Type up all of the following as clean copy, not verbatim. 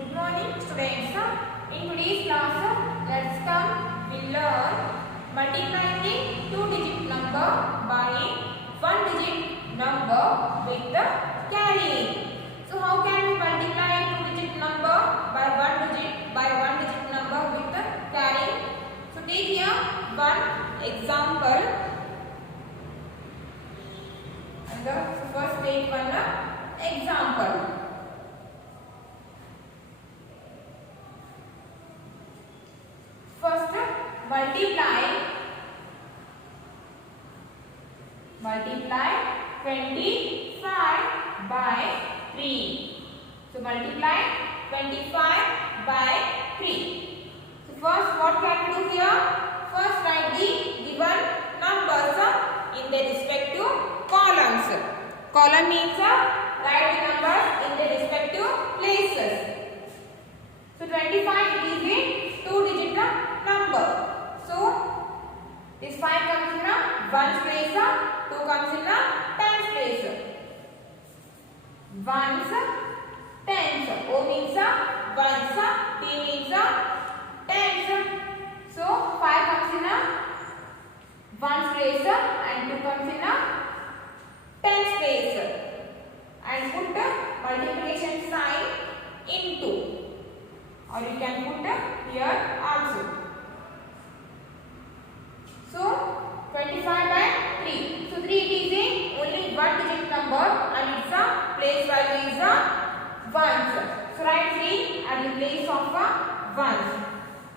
Good morning students. In today's class, let's come we learn multiplying the two-digit number by one-digit number with the carrying. So how can we multiply two-digit number by one-digit number with the carrying? So take here one example. And so first take one example. First, multiply 25 by 3. So multiply 25 by 3. So first, what can we do here? First, write the given numbers in their respective columns. Column means write the numbers in their respective places. So 25 is a two-digit number. So this 5 comes in a 1's place, 2 comes in a 10's place. 1's, 10's. O means 1's, T means 10's. So 5 comes in a 1's place and 2 comes in a 10's place. And put multiplication sign into. Or you can put here also. So 25 by 3. So 3 is a only one digit number and its place value is 1's. So write 3 at the place of 1's.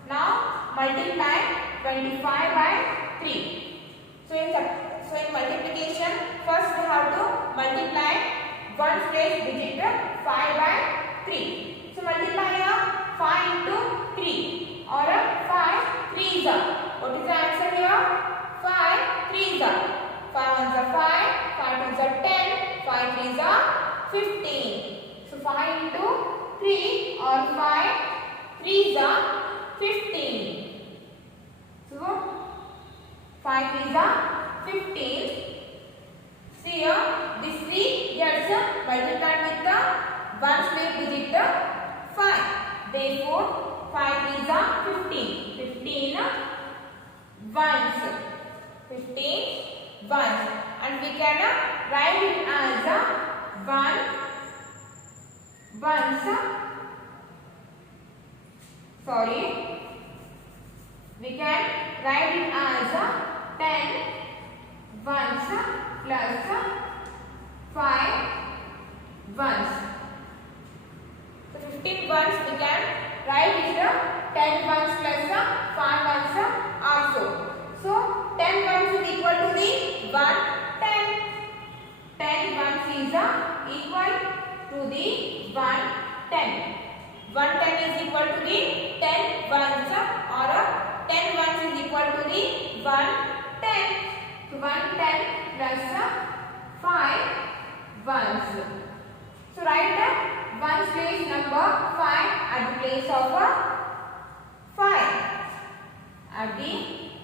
Now multiply 25 by 3. So in multiplication, first we have to multiply 1's place digit 5 by 3. So multiply 5 into 3 or 5 3's. What is the answer here? 5 3's. 5 1's are 5, 5 2's are 10, 5 3's are 15. So 5 into 3 or 5 3's are 15. So 5 3's are 15. See here, this 3 gets multiplied with the 1's place digit 5. Therefore, 5 3's are 15. 15 ones. 15 ones. And we can write it as 1 ones. Sorry. We can write it as 10 ones plus 5 ones. So 15 ones we can write it 10 ones plus 5 ones also. So 10 ones is equal to the 1 10. 10 ones is equal to the 1 10. 1 10 is equal to the 10 ones or 10 ones is equal to the 1 10. So 1 10 plus 5 ones. So write 1's place number 5 at the place of 5. At the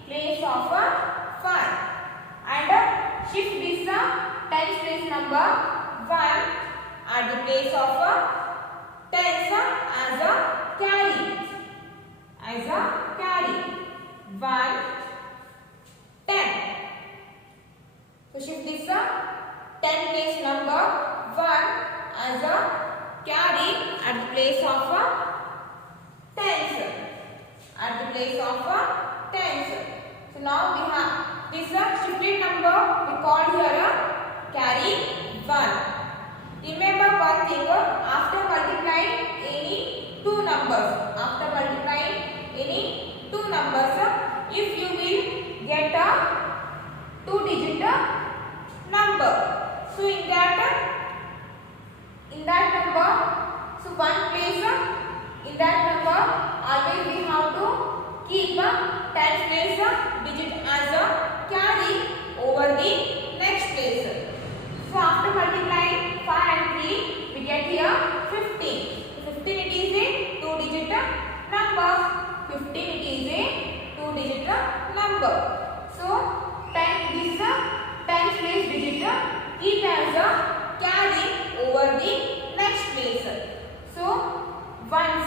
place of 5. And shift this 10's place number 1 at the place of 10's as a carry. As a carry. 1 10. So shift this 10 place number 1 as a carry at the place of 10's. At the place of 10's. So now we have this shifted number we call here carry 1. Remember one thing, after multiplying any two numbers, if you will get a two-digit number, so in that number, so one place in that number, always we have to keep 10's place digit as a carry over the next place. So after multiplying 5 and 3, we get here 15. 15 it is a two-digit number. 15 it is a two-digit number. So 10 this 10's place digit keep as a carry over the next place. So 1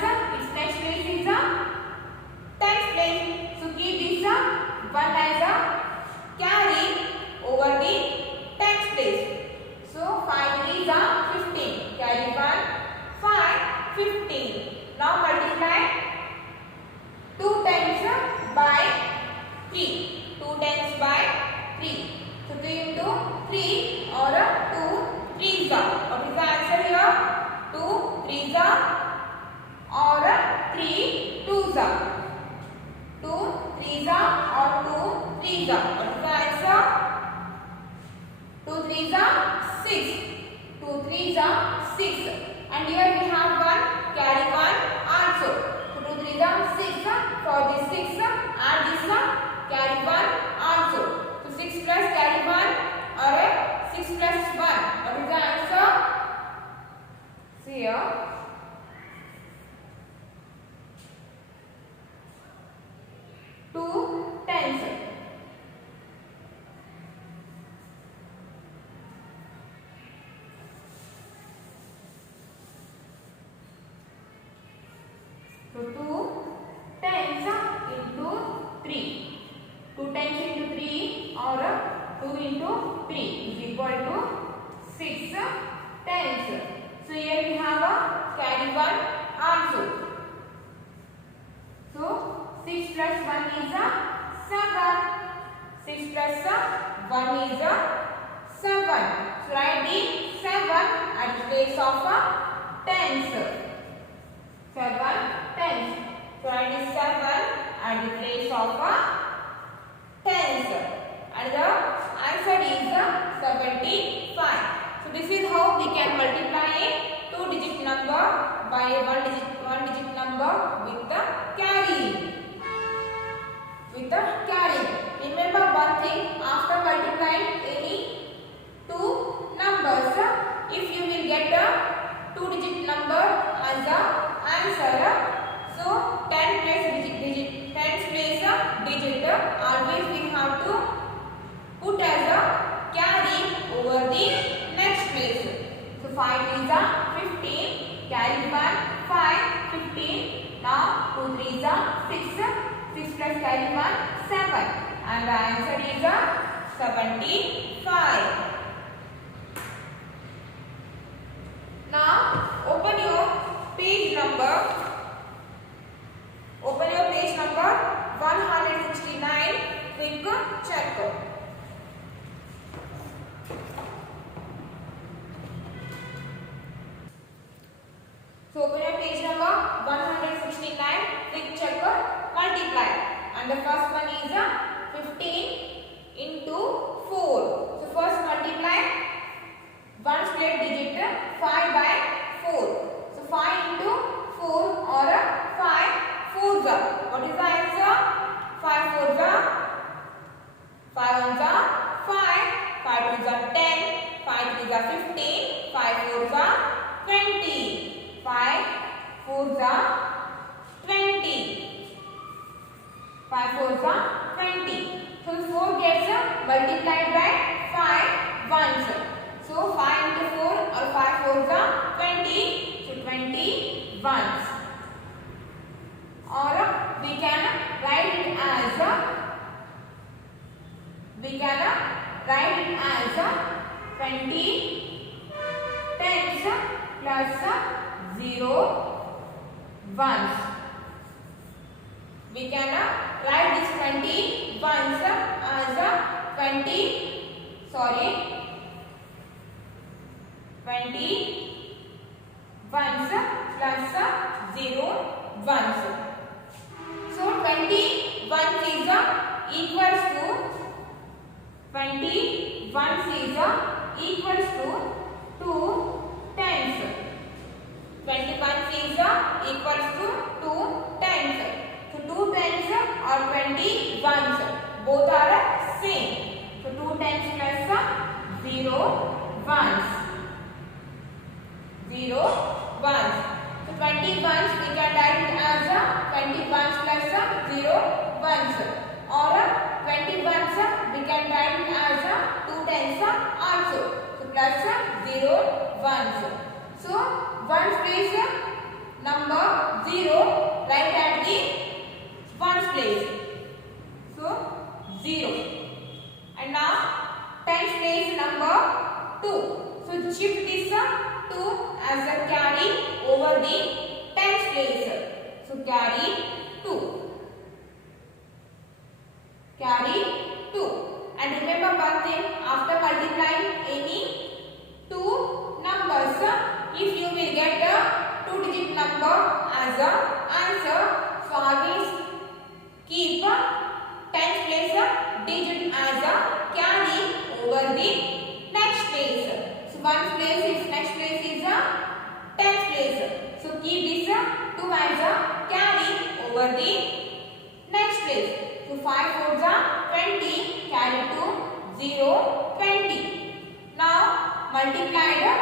and here we have 1 carry 1 also. So 2 3 6, for this 6 add this carry 1 also. So 6 plus carry 1 or 6 plus 1. What is the answer? See here. Two tens. So 2 tens into 3. 2 tens into 3 or 2 into 3 is equal to 6 tens. So here we have a carry 1 also. So 6 plus 1 is 7. 6 plus 1 is 7. So write the 7 at the place of tens. 7 tens. So write the 7 at the place of tens. And the answer is 75. So this is how we can multiply a 2-digit number by a 1-digit number with the carry. Remember one thing, after multiplying any two numbers, if you will get a 2-digit number as a answer, so 10 place digit, always we have to put as a carry over the next place. So 5 is 15, carry 1, 5, 15. Now 2 3 is 6, 6 plus carry 1, 7. And the answer is 75. Now open your page number 169. Quick check. So open your page number 169. Quick check multiply. And the first one is 15 into 4. So first multiply one split digit 5 by 4. So 5 into 4 or 5 fours. What is the answer? 5 fours 5 ones 5, 5 twos 10, 5 threes 15, 5 fours 20, 5 fours 20, 5 fours 20. So 4 gets multiplied by 5 ones. So 5 into 4 or 5 fours 20. So 20 ones. Or we can write it as 20 tens plus 0 ones. We can write this 20 ones as 20 ones plus 0 ones. So 20 ones is equals to 2 tens. 20 ones is equals to 2 tens. So 2 tens or 20 ones both are same. So 2 tens plus 0 ones. 0 ones. So 20 ones we can write it as 20 ones plus 0 ones. Or 20 ones we can write it as 2 tens also. So plus 0 ones. So ones place number 0 right at the ones place. So 0. And now tens place number 2. So shift this 2 as a carry over the tens place. So carry 2. And remember one thing, after multiplying any two numbers, if you will get a 2-digit number as a answer, so always keep tens place digit as a carry over the next place. So ones place is next place is a tens So keep this 2 as a carry over the next place. So 5 4s are 20, carry to 0, 20. Now multiply the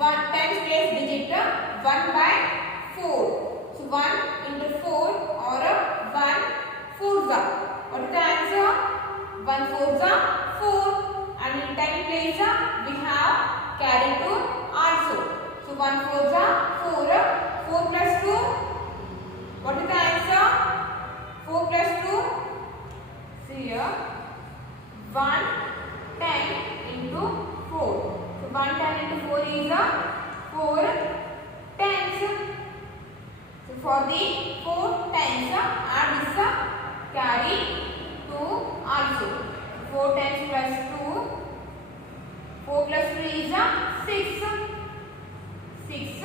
10's place digit 1 by 4. So 1 into 4 or 1 4s are. What is the answer? 1 4s are 4. And in 10 place we have carry 2 also. So 1 4s are 4. 4 plus 2. What is the answer? 4 plus 2. See here. 1 10 into 4. So 1 10 into 4 is 4 tens. So for the 4 tens, add this carry 2 also. 4 tens plus 2. 4 plus 3 is 6. 6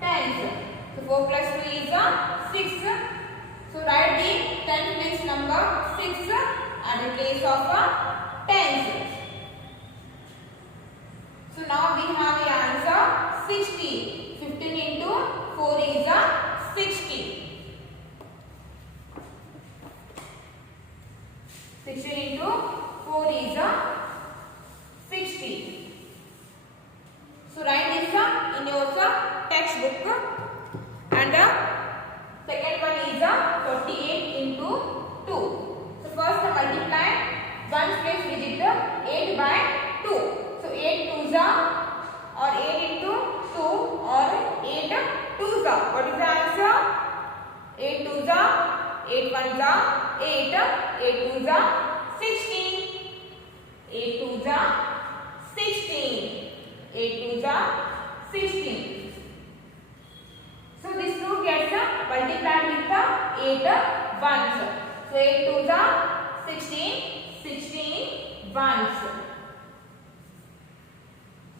tens. So 4 plus 3 is 6. So write the 10 place number 6 at the place of tens. So now we have the answer 60. 15 into 4 is 60. 16 into 4 is 60. So write this in your textbook. And the second one is 48 into 2. So first multiply 1's place digit 8 by 2. So 8 2s or 8 into 2 or 8 2s. What is the answer? 8 2s, 8 1s, 8, 8 2s, 16. 8 2s, 16. 8 2s, 16. So this 2 gets multiplied with the 8 ones. So 8 2s, 16. 16 ones.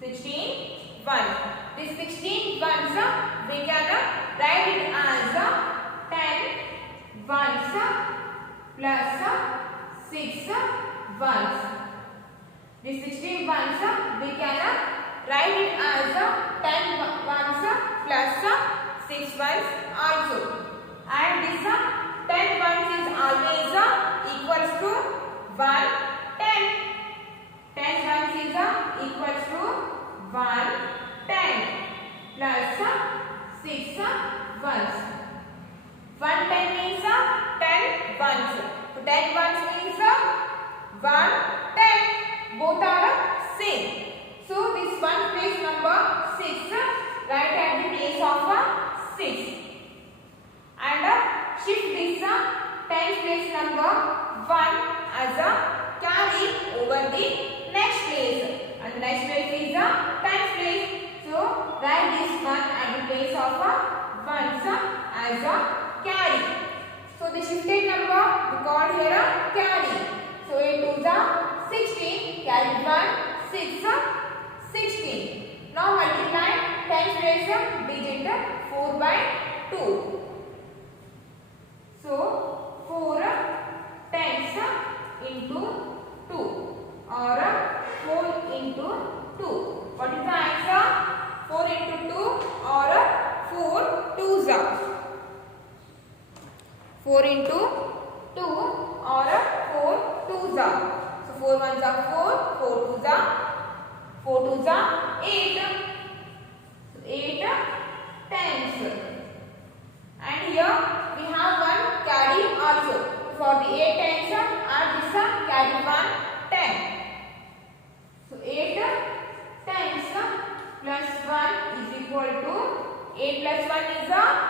16 ones. This 16 ones we can write it as 10 ones plus 6 ones. This 16 ones we can write it as 10 ones plus 6 ones also. And this 10 ones is always equals to 1 10. 10 ones is equals to 1 10 plus 6 ones. 1 10 means 10 ones. So 10 ones means 1 10. Both are same. So this one place number 6 write at the place of 6. And shift this 10 place number 1 as a carry over the next place. And the next place is 10th place. So write this one at the place of 1s as a carry. So the shifted number we call here a carry. So 8 2s are 16, carry 1, 6, 16. Now multiply 10th place digit 4 by 2. So 4 tens into 2 or 4 into 2. What is the answer? 4 into 2 or 4 2s. 4 into 2 or 4 2s. So 4 1s are 4, 4 2s are 4 2s are 8. So 8 tens. And here we have one carry also. For the 8 tens, add this carry 1 10. So 8 tens plus 1 is equal to 8 plus 1 is 9.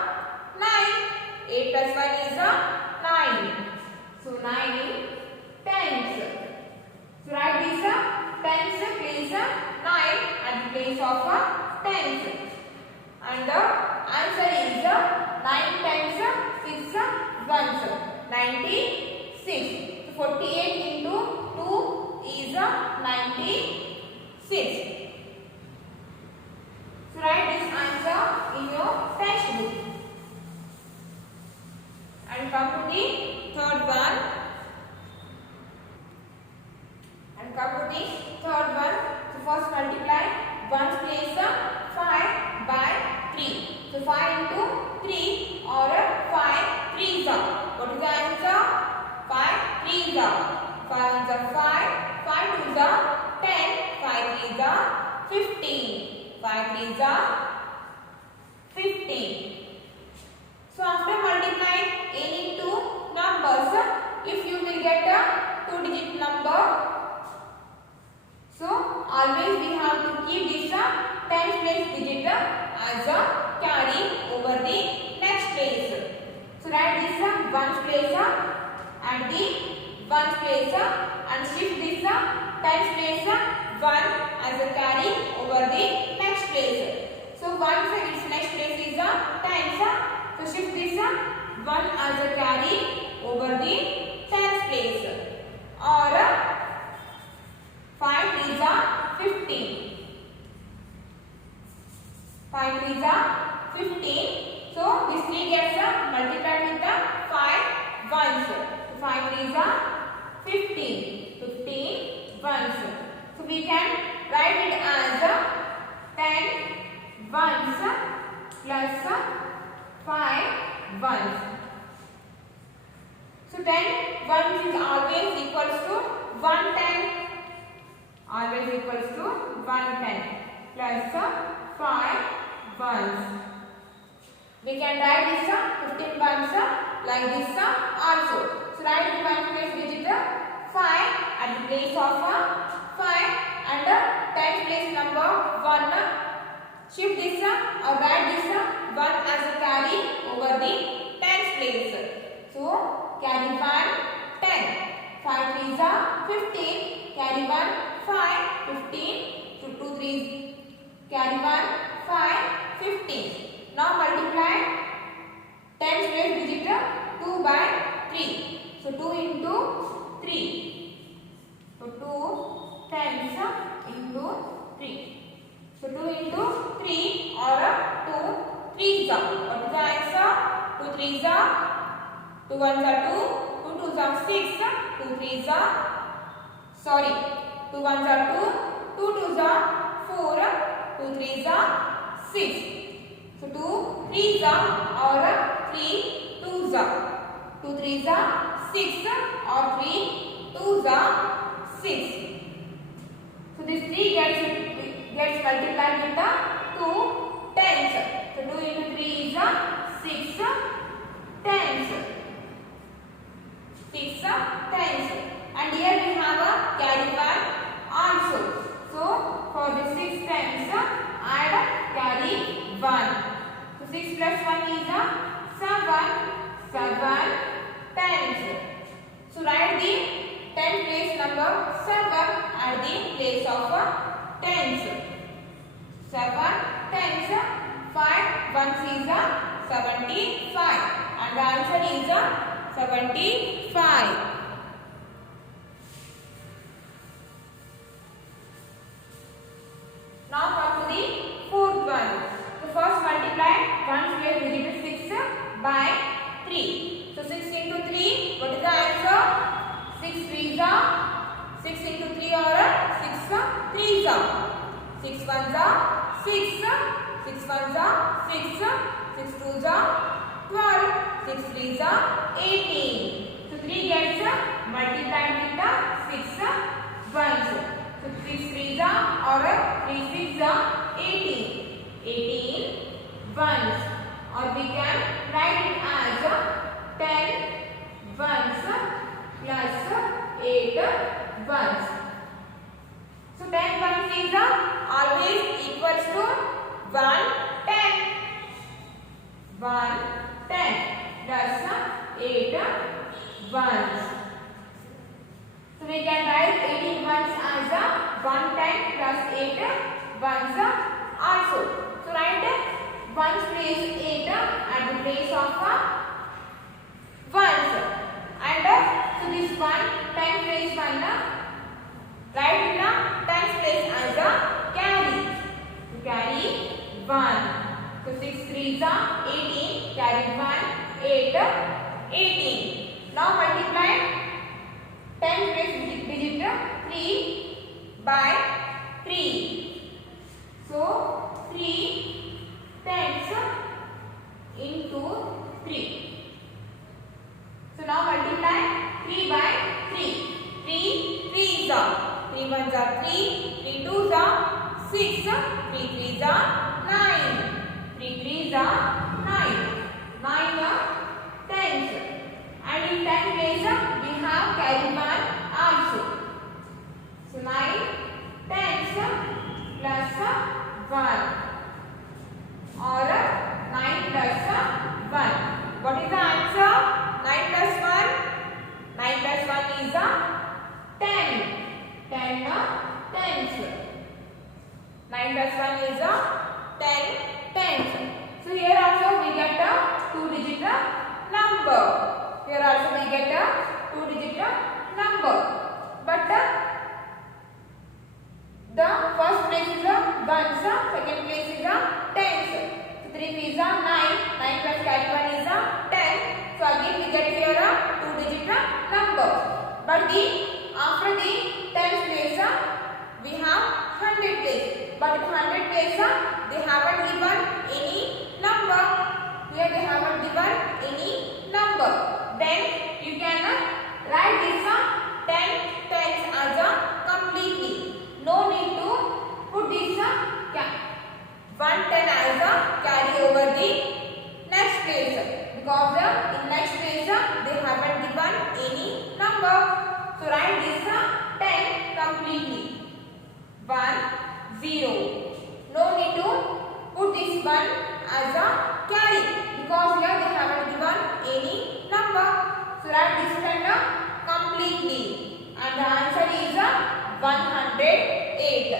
8 plus 1 is 9. So 9 tens. So write this tens place 9 at the place of tens. And the answer is 9 tens 6 ones. 96. So 48 into 2 is 96. So write this answer in your textbook. And come to the third one. So first multiply 1's place 5 by 3. 5 ones are 5, 5 twos are 10, 5 threes are 15, 5 threes are 15. So after multiplying any two numbers, if you will get a 2-digit number, so always we have to keep this 10th place digit as a carry over the next place. So write this 1st place and the 1st place and shift this 10th place 1 as a carry over the next place. So once its next place is 10th, so shift this 1 as a carry over the 10th place. Or 5 threes are 15. 5 threes are 15. So this 3 gets multiplied with the 5 ones. So 5 threes are 15. 15 ones. So we can write it as 10 ones plus 5 ones. So 10 ones is always equals to 110. Always equals to 110 plus 5 ones. We can write this 15 ones like this also. So write the 1st place digit 5 at the place of 5 and 10th place number 1. Shift this or write this 1 as a carry over the 10th place. So carry 1 10. 5 threes are 15. Carry 1 5 15. So 2 threes. Carry 1 5 15. Now multiply 10th place digit 2 by 3. So 2 into 3. So 2 tens into 3. So 2 into 3 or 2 threes. What is the answer? 2 threes are 2 ones are 2, 2 twos are 6, 2 threes are 2 ones are 2, 2 twos are 4, 2 threes are 6. So 2 threes are or 3 twos are. 2 threes are 6 or 3 twos are 6. So this 3 gets multiplied with the 2 tens. So 2 into 3 is 6 tens. 6 tens. And here we have a carry 1 also. So for the 6 tens, add carry 1. So 6 plus 1 is 7. 7 tens. So write the 10th place number 7 at the place of tens. 7 tens. 5 ones is 75. And the answer is 75. Now come to the 4th one. So first multiply 1's place digit 6 by 3. So 6 into 3, what is the answer? 6 threes are 6 into 3 or 6 threes are 6 ones are 6, 6 ones are 6, 6 twos are 12, 6 threes are 18. So 3 gets multiplied with the 6 ones. So 6 threes are or 3 6 are 18. 18 ones. Or we can write it as 10 ones plus 8 ones. So 10 ones is always equals to 1 10. 1 10 plus 8 ones. So we can write 18 ones as 110 plus 8 ones also. So write 1's place 8 at the place of ones. And so this 1 10 place 1 write in 10's place as a carry. So carry 1. So 6 threes are 18. Carry 1 8 18. Now multiply 10 place digit 3 by 3. So 3 tens into 3. So now multiply 3 by 3. 2-digit number. Here also we get a 2-digit number. But the first place is a ones, second place is a tens. So 3 is a 9. 9 plus carry 1 is a 10. So again we get here a 2-digit number. But after the tens place we have 100 place. But in 100 place they haven't given any number. Here they haven't given any number. Then you can write this 10 tens as a completely. No need to put this 110 as a carry over the next place, because in next place they haven't given any number. So write this 10 completely. 1 0. No need to put this 1 as a carry, because here they haven't given any number. So write this 10 completely, and the answer is 108.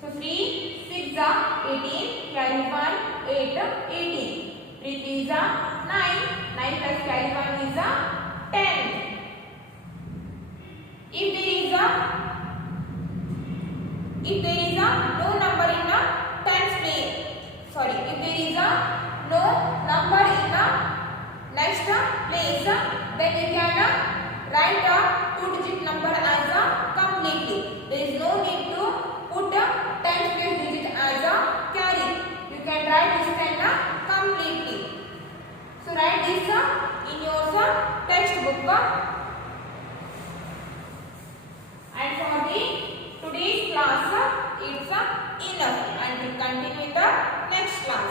So 3 6 18, carry 1 8 18. 3 3 9. 9 plus carry 1 is 10. If there is no number in the tens place, if there is no number in the next place, then you can write a 2-digit number as a completely. There is no need to put a tens place digit as a carry. You can write this 10 completely. So write this in your textbook. And for the today's class, it's enough, and we'll continue in the next class.